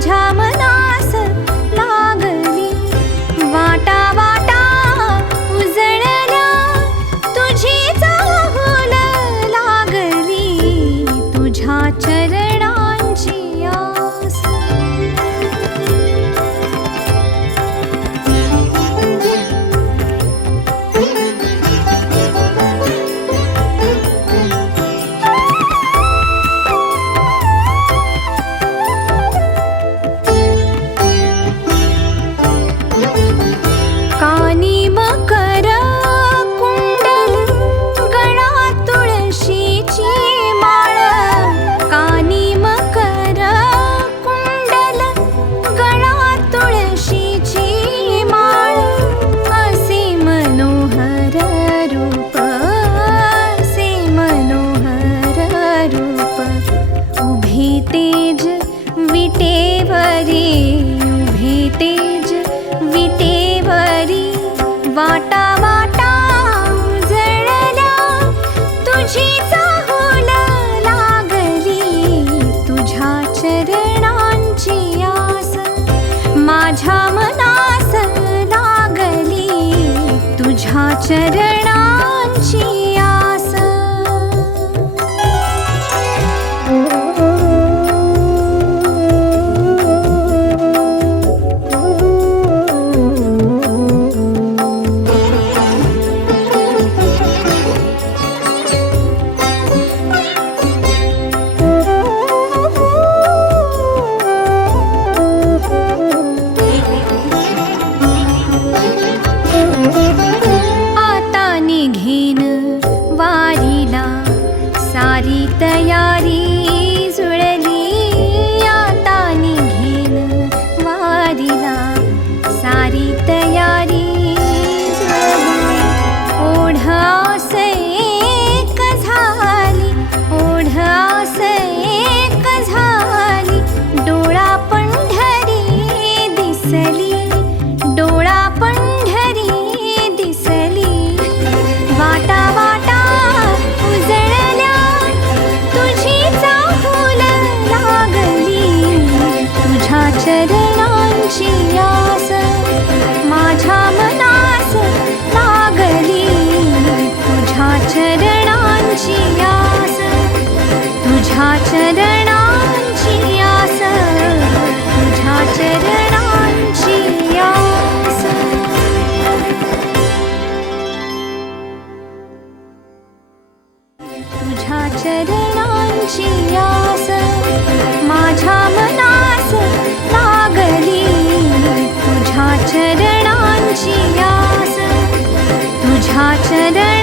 माझ्या मनास लागली वाटा वाटा उजळल्या तुझी चाहूल लागली तुझ्या चरणांची आस कानी मकर कुंडल गळ्यात तुळशीची माळ कानी मकर कुंडल गळ्यात तुळशीची माळ असे मनोहर रूप असे मनोहर रूप उभे तेज विटेवरी उभे तेज विटेवरी वाटा वाटा उजळल्या तुझी चाहूल लागली तुझ्या चरणांची आस माझ्या मनास लागली तुझ्या चरणांची आस आता निघेन वारीला सारी तयारी जुळली आता निघेन वारीला सारी तयारी जुळली ओढ आस एक झाली ओढ आस एक झाली डोळा पंढरी दिसली डोळा पंढरी दिसली वाटा वाटा उजळल्या तुझी चाहूल लागली तुझ्या चरणांची आस माझ्या मनास लागली तुझ्या चरणांची आस तुझ्या चरणांची आस तुझ्या चरणांची आस तुझ्या चरणांची आस माझ्या मनास लागली तुझ्या चरणांची आस तुझ्या चरण